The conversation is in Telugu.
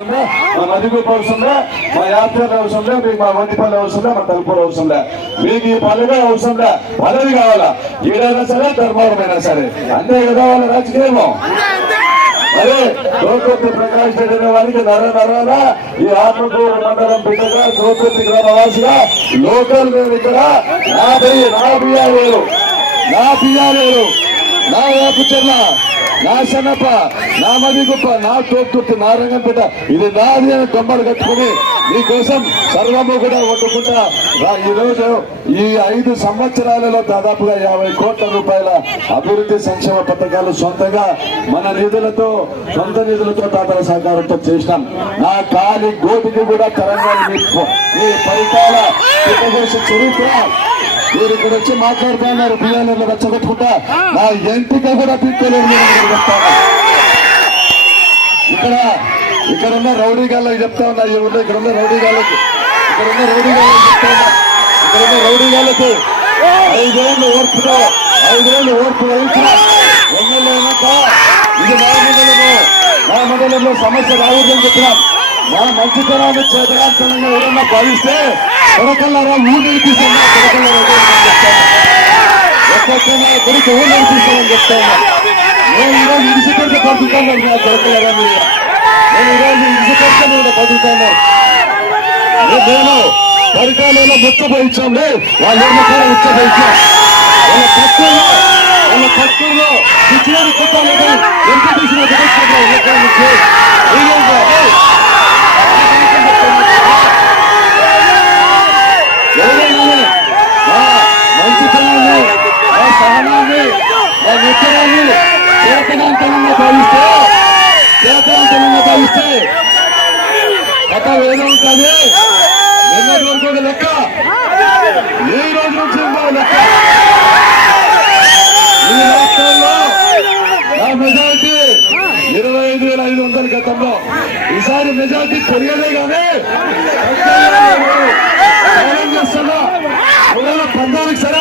మా మదిగుప్ప అవసరంలే, మా యాత్ర అవసరంలే, మీకు మా వంటిపల్లి అవసరంలే, మా తలుపులు అవసరంలే, మీకు ఈ పల్లెగా అవసరంలే. పదవి కావాలా, ఏదైనా సరే ధర్మవరమైనా సరే, అంతే కదా వాళ్ళ రాజకీయము. అదే లోకర్తి ప్రకాష్ రెడ్డి అనే వారికి నరాల ఈ ఆత్మకూరు మండలం బిడ్డగా లోకర్తి గ్రామవాసిగా లోకల్ మేము ఇక్కడ నా బియ్యాలేరు, నా వేపుచెర్ల, నా శనప, నా మదిగుప్ప, నా తోపుతుర్తి, నా రంగంపేట, ఇది నాది అని దొమ్మలు కట్టుకుని మీకోసం సర్వము కూడా కొట్టుకుంటా ఈరోజు ఈ 5 సంవత్సరాలలో దాదాపుగా 50 కోట్ల రూపాయల అభివృద్ధి సంక్షేమ పథకాలు సొంతంగా మన నిధులతో, సొంత నిధులతో తాతల సహకారంతో చేసినాం. నా కాలి గోటికి కూడా తెలంగాణ మీ పరిపాలన చరిత్ర. మీరు ఇక్కడ వచ్చి మాట్లాడుతున్నారు, బియ్యాలను రెచ్చగొట్టుకుంటా, నా ఎంటిక కూడా పీక్కోలేదు. ఇక్కడున్న రౌడీ గాళ్ళకి చెప్తా ఉన్నా, ఇక్కడున్న రౌడీ గాళ్ళకి చెప్తా ఉన్నా, 5 ఏళ్ళు ఓర్పు వహించిన ఎమ్మెల్యేనాక ఇది నా మండలంలో సమస్య రావద్దని చెప్పినాం. నా మంచితనాన్ని చేతనాంతరంగా ఎవరన్నా భావిస్తే కొరకల్లారా ఊరు నడిపిస్తున్నా, ఒక్కొక్కనా కొడుకు ఊరు నడిపిస్తామని చెప్తా ఉన్నా. నేను ఈరోజు ఇడిసిపెడితే బతుకుతాను, నా కొరకల్లారా నేను ఈరోజు ఇడిసిపెడితే మీద బతుకుతాను. నేను పరికాలలో ముచ్చపోయించాంలే, వాళ్ళు కూడా ఉచ్చపోయించాం. వాళ్ళ పక్కలో పిచ్చివారి కుట్టాలని ఎంత తీసిన మంచితనాన్ని, ఆ సహనాన్ని, ఆ నిత్యనాన్ని చేతనాంతరంగా భావిస్తే కథ వేరే ఉంటుంది. నిన్నటి వరకు ఒక లెక్క, ఈ రోజు నుంచి లెక్క. ఈ రాష్ట్రాల్లో నా మెజారిటీ 25,500 గతంలో, ఈసారి మెజారిటీ పెరిగలే కానీ చేస్తున్నా. 2014 సరే